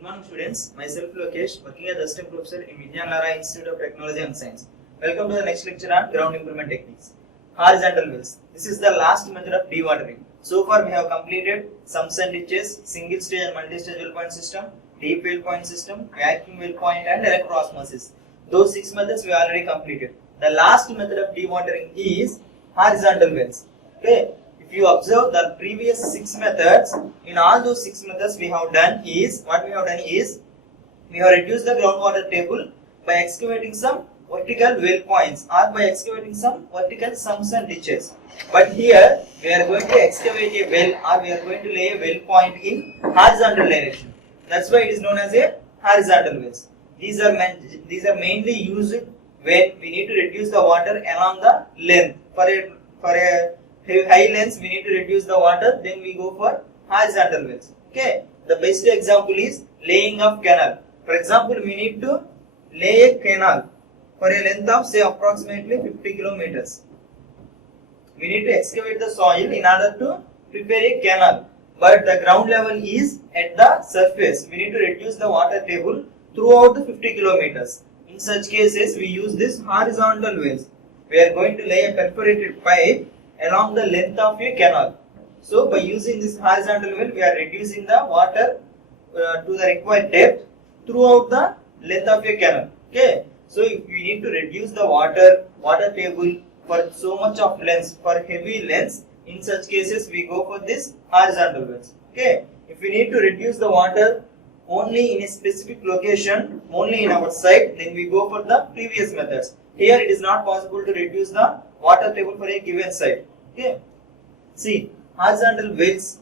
Good morning students, myself Lokesh, working as assistant professor in Vijnana Lara Institute of Technology and Science. Welcome to the next lecture on ground improvement techniques. Horizontal wells. This is the last method of dewatering. So far we have completed sumps and ditches, single stage and multi-stage well point system, deep well point system, vacuum well point and electroosmosis. Those 6 methods we already completed. The last method of dewatering is horizontal wells. Okay. If you observe the previous 6 methods, in all those 6 methods we have done is we have reduced the groundwater table by excavating some vertical well points or by excavating some vertical sumps and ditches. But here we are going to excavate a well or we are going to lay a well point in horizontal direction. That's why it is known as a horizontal wells. These are mainly used when we need to reduce the water along the length. For a high lengths we need to reduce the water, then we go for horizontal wells. Okay, the best example is laying of canal. For example, we need to lay a canal for a length of say approximately 50 kilometers. We need to excavate the soil in order to prepare a canal, but the ground level is at the surface. We need to reduce the water table throughout the 50 kilometers. In such cases, we use this horizontal wells. We are going to lay a perforated pipe along the length of a canal. So by using this horizontal well, we are reducing the water to the required depth throughout the length of a canal. Okay. So if we need to reduce the water table for so much of lengths, for heavy lengths, in such cases we go for this horizontal wells. Okay. If we need to reduce the water only in a specific location, only in our site, then we go for the previous methods. Here it is not possible to reduce the water table for a given site. Okay. See, horizontal wells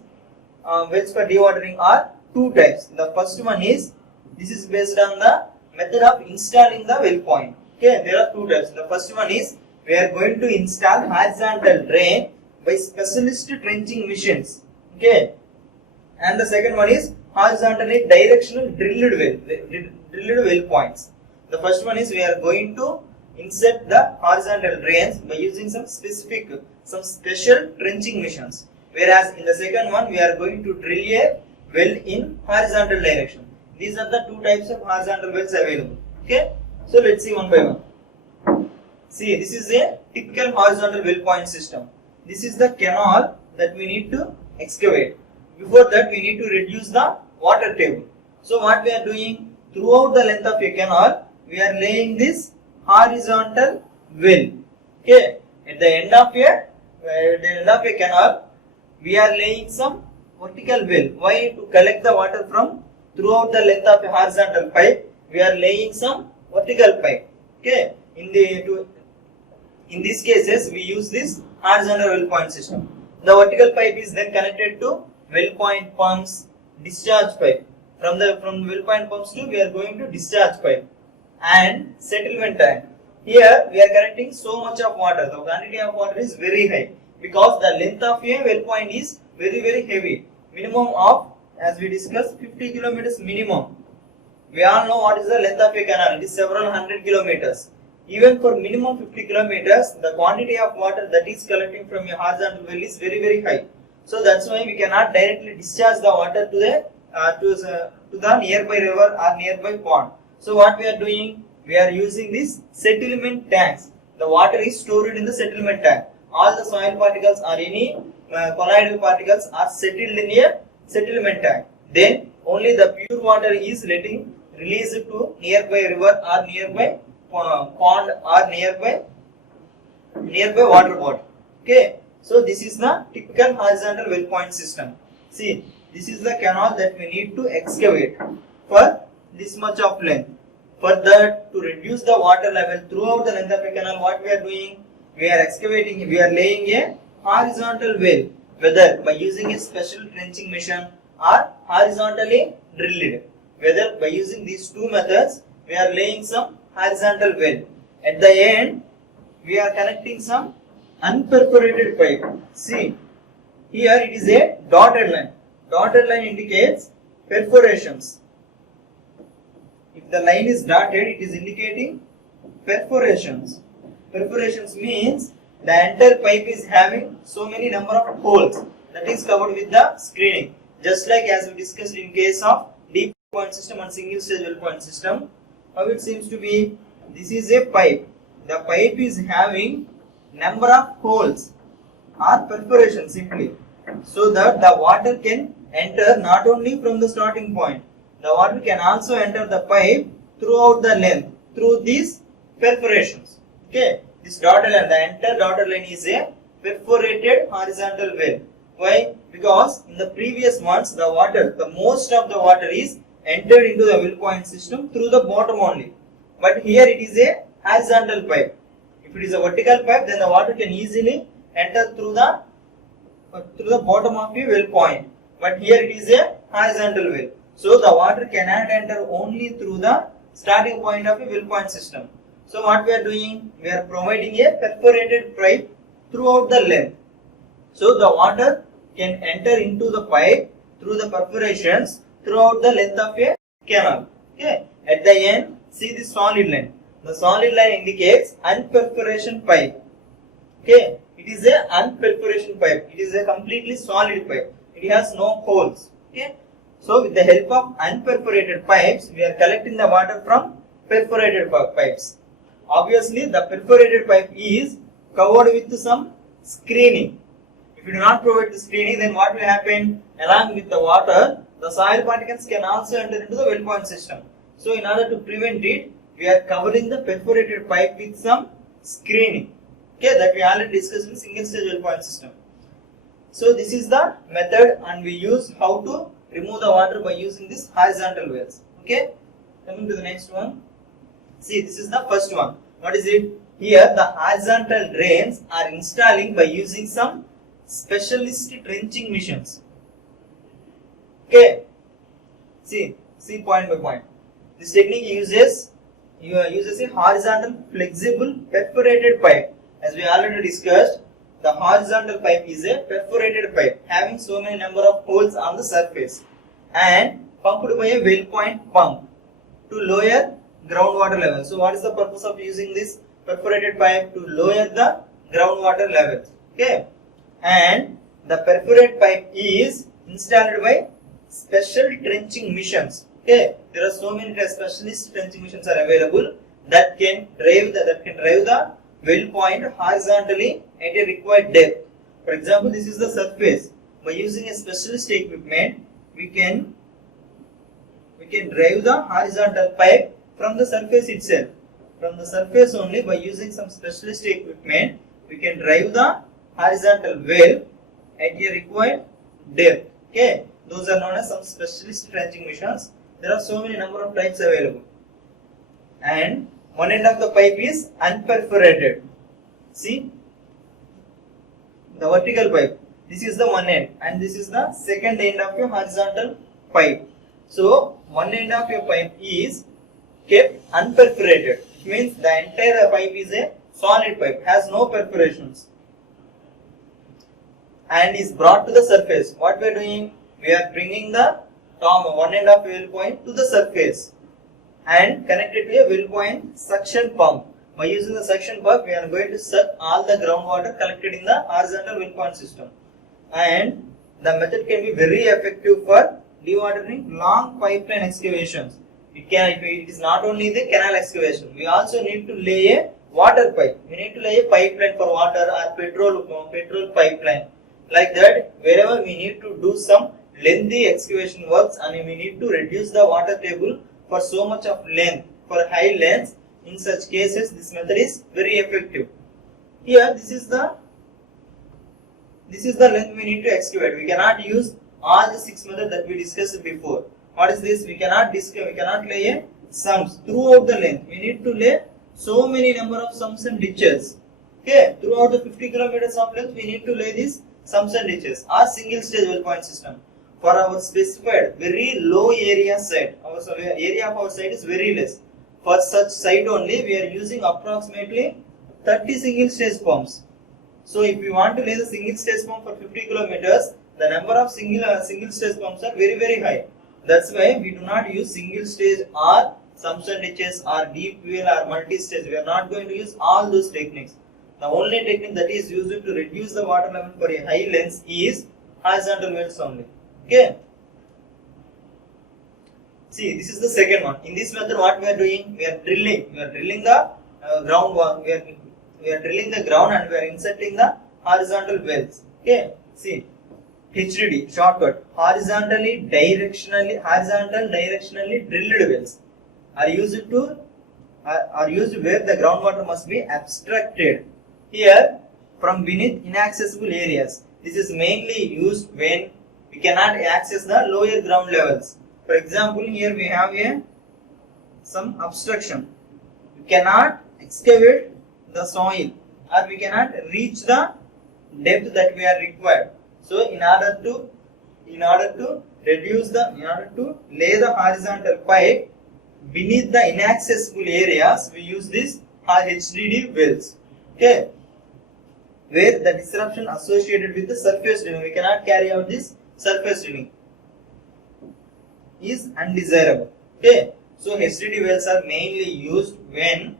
for dewatering are 2 types. The first one is, this is based on the method of installing the well point. Okay, there are 2 types. The first one is, we are going to install horizontal drain by specialist trenching machines. Okay. And the second one is horizontally directional drilled well points. The first one is, we are going to insert the horizontal drains by using some special trenching machines. Whereas in the second one, we are going to drill a well in horizontal direction. These are the 2 types of horizontal wells available. Okay. So let's see one by one. See, this is a typical horizontal well point system. This is the canal that we need to excavate. Before that, we need to reduce the water table. So what we are doing, throughout the length of a canal, we are laying this horizontal well. Okay. At the end of a canal, we are laying some vertical well. Why? To collect the water from throughout the length of a horizontal pipe, we are laying some vertical pipe. Okay. In these cases, we use this horizontal well point system. The vertical pipe is then connected to well point pumps, discharge pipe. From well point pumps to, we are going to discharge pipe and settlement tank. Here we are connecting so much of water. The quantity of water is very high because the length of a well point is very heavy. Minimum of, as we discussed, 50 kilometers minimum. We all know what is the length of a canal. It is several hundred kilometers. Even for minimum 50 kilometers, the quantity of water that is collecting from a horizontal well is very high. So that's why we cannot directly discharge the water to the nearby river or nearby pond. So what we are doing, we are using these settlement tanks. The water is stored in the settlement tank. All the soil particles or any colloidal particles are settled in a settlement tank. Then only the pure water is released to nearby river or nearby pond or nearby water body. Okay. So this is the typical horizontal well point system. See, this is the canal that we need to excavate for this much of length. For that, to reduce the water level throughout the length of a canal, what we are doing? We are laying a horizontal well, whether by using a special trenching machine or horizontally drilled. Whether by using these 2 methods, we are laying some horizontal well. At the end, we are connecting some unperforated pipe. See, here it is a dotted line. Dotted line indicates perforations. If the line is dotted, it is indicating perforations. Perforations means the entire pipe is having so many number of holes that is covered with the screening. Just like as we discussed in case of deep point system and single stage well point system. How it seems to be? This is a pipe. The pipe is having number of holes or perforation simply, so that the water can enter not only from the starting point. The water can also enter the pipe throughout the length through these perforations. Okay, this dotted line, the entire dotted line is a perforated horizontal well. Why? Because in the previous ones, the most of the water is entered into the well point system through the bottom only. But here it is a horizontal pipe. If it is a vertical pipe, then the water can easily enter through the bottom of a well point. But here it is a horizontal well. So the water cannot enter only through the starting point of a well point system. So what we are doing? We are providing a perforated pipe throughout the length. So the water can enter into the pipe through the perforations throughout the length of a canal. Okay. At the end, see the solid line. The solid line indicates unperforation pipe. Okay. It is a unperforation pipe. It is a completely solid pipe. It has no holes. Okay. So with the help of unperforated pipes, we are collecting the water from perforated pipes. Obviously, the perforated pipe is covered with some screening. If you do not provide the screening, then what will happen? Along with the water, the soil particles can also enter into the well point system. So in order to prevent it, we are covering the perforated pipe with some screening. Okay, that we already discussed in single stage well point system. So this is the method, and we use how to remove the water by using this horizontal wells. Okay, coming to the next one. See, this is the first one. What is it? Here the horizontal drains are installing by using some specialist trenching machines. Okay, see point by point. This technique uses a horizontal flexible perforated pipe. As we already discussed, the horizontal pipe is a perforated pipe having so many number of holes on the surface and pumped by a well point pump to lower groundwater level. So what is the purpose of using this perforated pipe? To lower the groundwater level. Okay, and the perforated pipe is installed by special trenching machines. Okay, there are so many specialist trenching machines are available that can drive the well point horizontally at a required depth. For example, this is the surface. By using a specialist equipment, we can drive the horizontal pipe from the surface itself. From the surface only, by using some specialist equipment, we can drive the horizontal well at a required depth. Okay, those are known as some specialist trenching machines. There are so many number of types available. And one end of the pipe is unperforated. See, the vertical pipe. This is the one end, and this is the second end of your horizontal pipe. So one end of your pipe is kept unperforated. It means the entire pipe is a solid pipe, has no perforations, and is brought to the surface. What we are doing? We are bringing the one end of well point to the surface and connected to a well point suction pump. By using the suction pump, we are going to suck all the groundwater collected in the horizontal well point system. And the method can be very effective for dewatering long pipeline excavations. It is not only the canal excavation. We also need to lay a water pipe. We need to lay a pipeline for water or petrol pipeline. Like that, wherever we need to do some lengthy excavation works and we need to reduce the water table for so much of length, for high lengths, in such cases this method is very effective. Here this is the length we need to excavate. We cannot use all the 6 methods that we discussed before. What is this? We cannot lay a sumps throughout the length. We need to lay so many number of sumps and ditches. Okay, throughout the 50 kilometers of length, we need to lay these sumps and ditches or single stage well point system. For our specified very low area site, our area of our site is very less. For such site only, we are using approximately 30 single stage pumps. So if we want to lay the single stage pump for 50 kilometers, the number of single stage pumps are very, very high. That's why we do not use single stage or sumps and ditches or deep well or multi-stage. We are not going to use all those techniques. The only technique that is used to reduce the water level for a high length is horizontal wells only. Okay. See, this is the second one. In this method, what we are doing? We are drilling. We are drilling the ground. We are drilling the ground and we are inserting the horizontal wells. Okay. See, HDD shortcut. Horizontal directionally drilled wells are used where the groundwater must be abstracted. Here, from beneath inaccessible areas. This is mainly used when we cannot access the lower ground levels. For example, here we have some obstruction. We cannot excavate the soil or we cannot reach the depth that we are required. So, in order to lay the horizontal pipe beneath the inaccessible areas, we use this HDD wells. Okay, where the disruption associated with the surface drilling, we cannot carry out this surface drilling, is undesirable. Okay, so HDD wells are mainly used when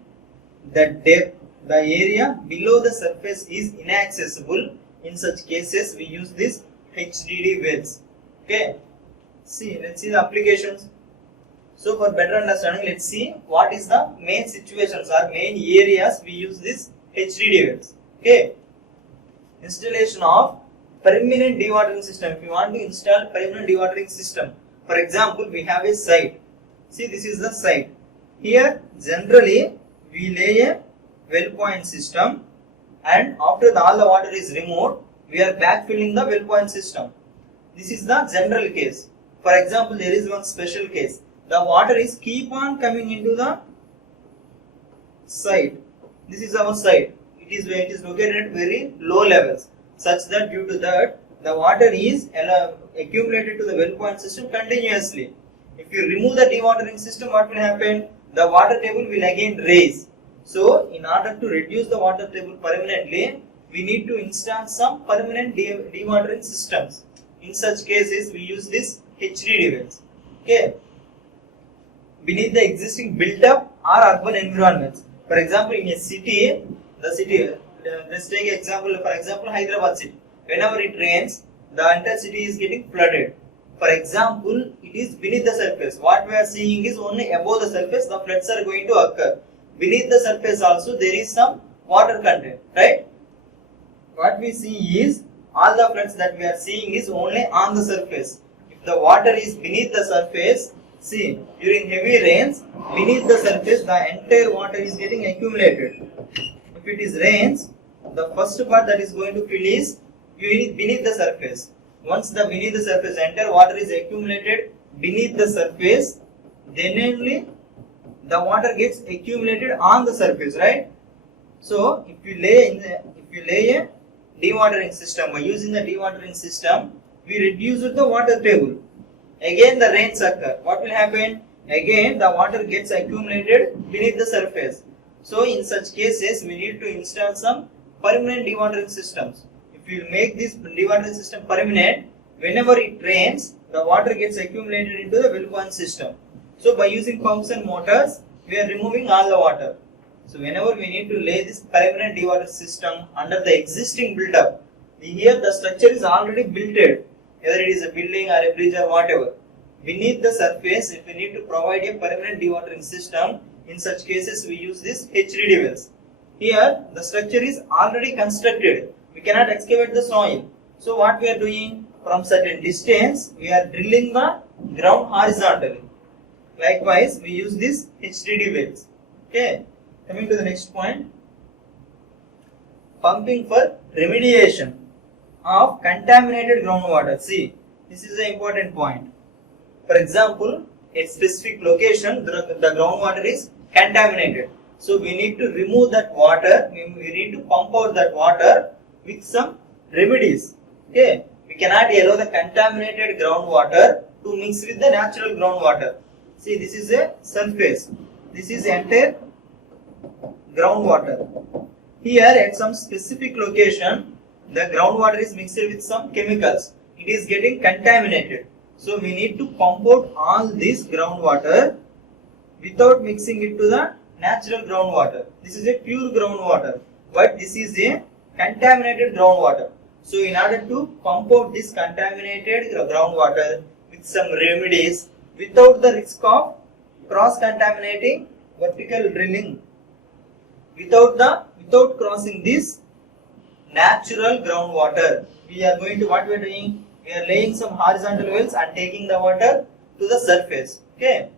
the area below the surface is inaccessible. In such cases, we use this HDD wells. Okay, let's see the applications. So for better understanding, let's see what is the main situations or main areas we use this HDD wells. Okay, installation of permanent dewatering system. If you want to install permanent dewatering system, for example, we have a site. See, this is the site. Here, generally, we lay a well point system, and after all the water is removed, we are backfilling the well point system. This is the general case. For example, there is one special case. The water is keep on coming into the site. This is our site. It is located at very low levels, such that due to that the water is accumulated to the well point system continuously. If you remove the dewatering system, what will happen? The water table will again raise. So, in order to reduce the water table permanently, we need to install some permanent dewatering systems. In such cases, we use this HDD wells. Okay, beneath the existing built-up or urban environments. For example, in a city, let's take an example. For example, Hyderabad city. Whenever it rains, the entire city is getting flooded. For example, it is beneath the surface. What we are seeing is only above the surface, the floods are going to occur. Beneath the surface also, there is some water content, right? What we see is, all the floods that we are seeing is only on the surface. If the water is beneath the surface, see, during heavy rains, beneath the surface, the entire water is getting accumulated. If it is rains, the first part that is going to fill is beneath the surface. Once the beneath the surface, entire water is accumulated beneath the surface, then only the water gets accumulated on the surface, right? So, if you lay a dewatering system, by using the dewatering system, we reduce the water table. Again, the rains occur. What will happen? Again, the water gets accumulated beneath the surface. So, in such cases, we need to install some permanent dewatering systems. If you make this dewatering system permanent, whenever it rains, the water gets accumulated into the well point system. So, by using pumps and motors, we are removing all the water. So, whenever we need to lay this permanent dewatering system under the existing build-up, here the structure is already built, whether it is a building or a bridge or whatever. Beneath the surface, if we need to provide a permanent dewatering system, in such cases we use this HDD wells. Here, the structure is already constructed. We cannot excavate the soil. So, what we are doing? From certain distance, we are drilling the ground horizontally. Likewise, we use this HDD wells. Okay. Coming to the next point. Pumping for remediation of contaminated groundwater. See, this is an important point. For example, a specific location, the groundwater is contaminated. So, we need to remove that water. We need to pump out that water with some remedies. Okay. We cannot allow the contaminated groundwater to mix with the natural groundwater. See, this is a surface. This is entire groundwater. Here, at some specific location, the groundwater is mixed with some chemicals. It is getting contaminated. So, we need to pump out all this groundwater without mixing it to the natural groundwater. This is a pure groundwater, but this is a contaminated groundwater. So, in order to pump out this contaminated groundwater with some remedies, without the risk of cross-contaminating vertical drilling, without crossing this natural groundwater. We are doing? We are laying some horizontal wells and taking the water to the surface. Okay.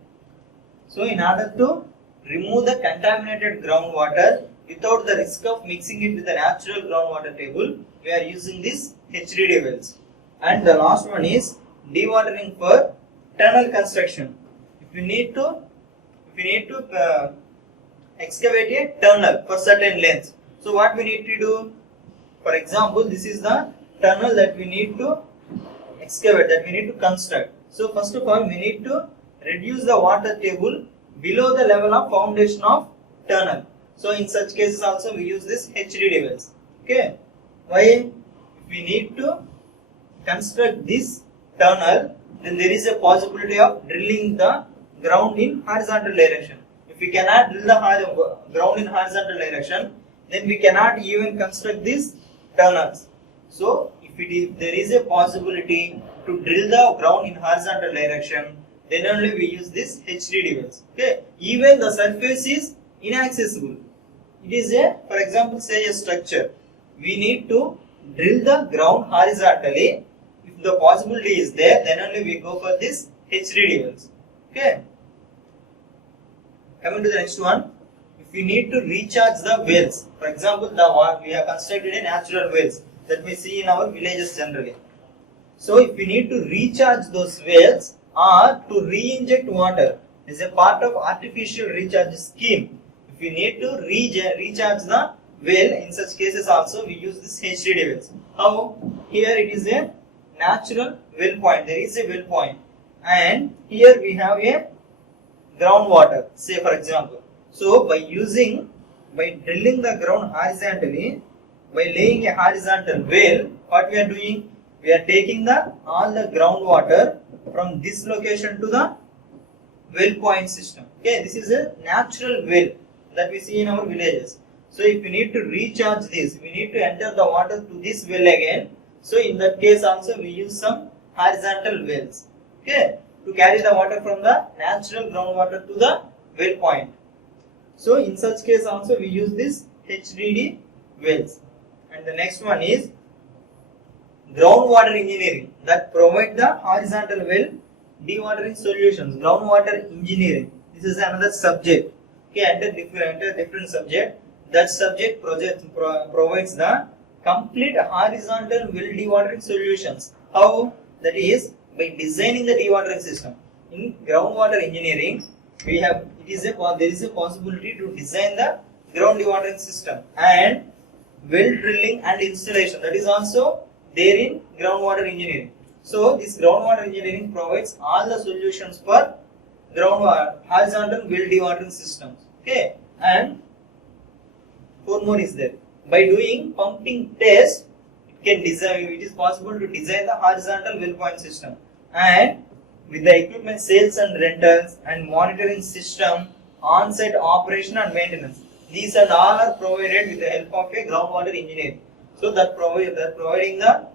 So in order to remove the contaminated groundwater without the risk of mixing it with the natural groundwater table, we are using this HDD wells. And the last one is dewatering for tunnel construction. If you need to excavate a tunnel for certain lengths, so what we need to do? For example, this is the tunnel that we need to excavate, that we need to construct. So first of all, we need to reduce the water table below the level of foundation of tunnel. So in such cases also we use this HDD wells. Okay. Why? If we need to construct this tunnel, then there is a possibility of drilling the ground in horizontal direction. If we cannot drill the ground in horizontal direction, then we cannot even construct these tunnels. So if there is a possibility to drill the ground in horizontal direction, then only we use this HDD wells. Okay. Even the surface is inaccessible. It is for example, say a structure. We need to drill the ground horizontally. If the possibility is there, then only we go for this HDD wells. Okay. Coming to the next one. If we need to recharge the wells, for example, we have constructed a natural wells that we see in our villages generally. So if we need to recharge those wells or to re-inject water as a part of artificial recharge scheme, if we need to recharge the well, in such cases also we use this HDD wells. How? Here it is a natural well point. There is a well point, and here we have a groundwater, say for example. So by drilling the ground horizontally, by laying a horizontal well, what we are doing? We are taking all the groundwater from this location to the well point system. Okay, this is a natural well that we see in our villages. So if we need to recharge this, we need to enter the water to this well again. So in that case also we use some horizontal wells. Okay, to carry the water from the natural groundwater to the well point. So in such case also we use this HDD wells. And the next one is groundwater engineering, that provide the horizontal well dewatering solutions. Groundwater engineering. This is another subject. Okay, under different subject. That subject provides the complete horizontal well dewatering solutions. How? That is by designing the dewatering system. In groundwater engineering, there is a possibility to design the ground dewatering system, and well drilling and installation, that is also there in groundwater engineering. So this groundwater engineering provides all the solutions for groundwater horizontal well dewatering systems. Okay, and four more is there. By doing pumping test, it is possible to design the horizontal well point system, and with the equipment sales and rentals and monitoring system, on-site operation and maintenance. These and all are provided with the help of a groundwater engineer. So that providing the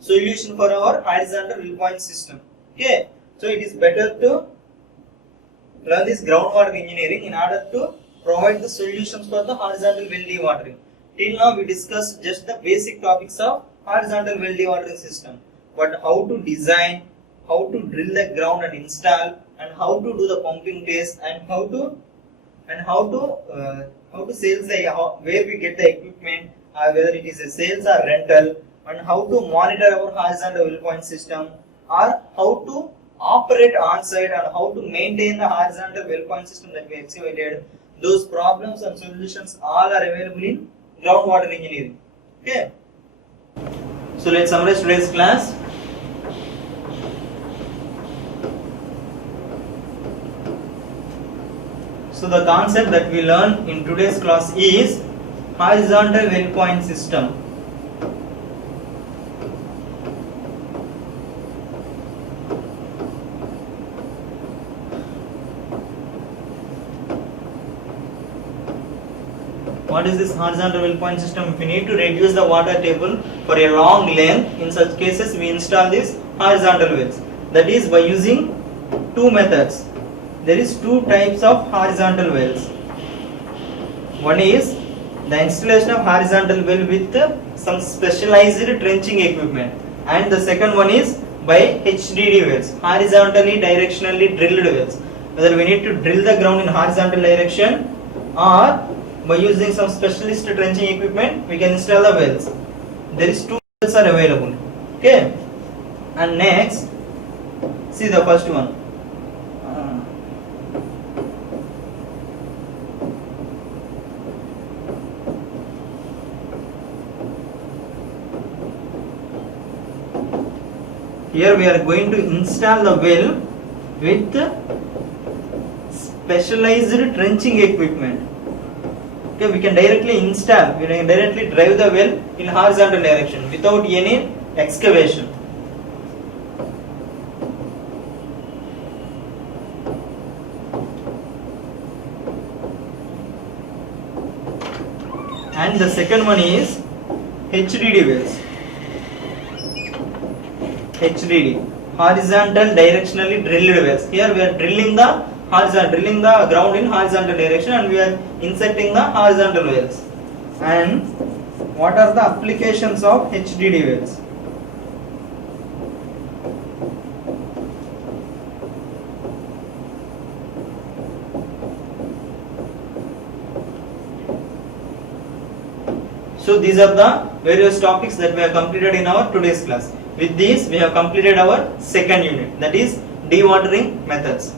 solution for our horizontal well point system. Okay. So it is better to learn this groundwater engineering in order to provide the solutions for the horizontal well dewatering. Till now we discussed just the basic topics of horizontal well dewatering system. But how to design, how to drill the ground and install, and how to do the pumping test, and how to sales where we get the equipment, whether it is a sales or rental, and how to monitor our horizontal well point system, or how to operate on site and how to maintain the horizontal well point system that we excavated. Those problems and solutions all are available in groundwater engineering. Okay. So let's summarize today's class. So the concept that we learned in today's class is horizontal well point system. What is this horizontal well point system? If we need to reduce the water table for a long length, in such cases we install these horizontal wells. That is by using two methods. There is two types of horizontal wells. One is the installation of horizontal well with some specialized trenching equipment, and the second one is by HDD wells, horizontally directionally drilled wells. Whether we need to drill the ground in horizontal direction or by using some specialist trenching equipment, we can install the wells. There is two wells are available. Okay, and next, see the first one. Here we are going to install the well with specialized trenching equipment. Okay, we can directly install, we can directly drive the well in horizontal direction without any excavation. And the second one is HDD wells. HDD, horizontal directionally drilled wells. Here we are drilling the ground in horizontal direction, and we are inserting the horizontal wells. And what are the applications of HDD wells? So these are the various topics that we have completed in our today's class. With these, we have completed our second unit, that is dewatering methods.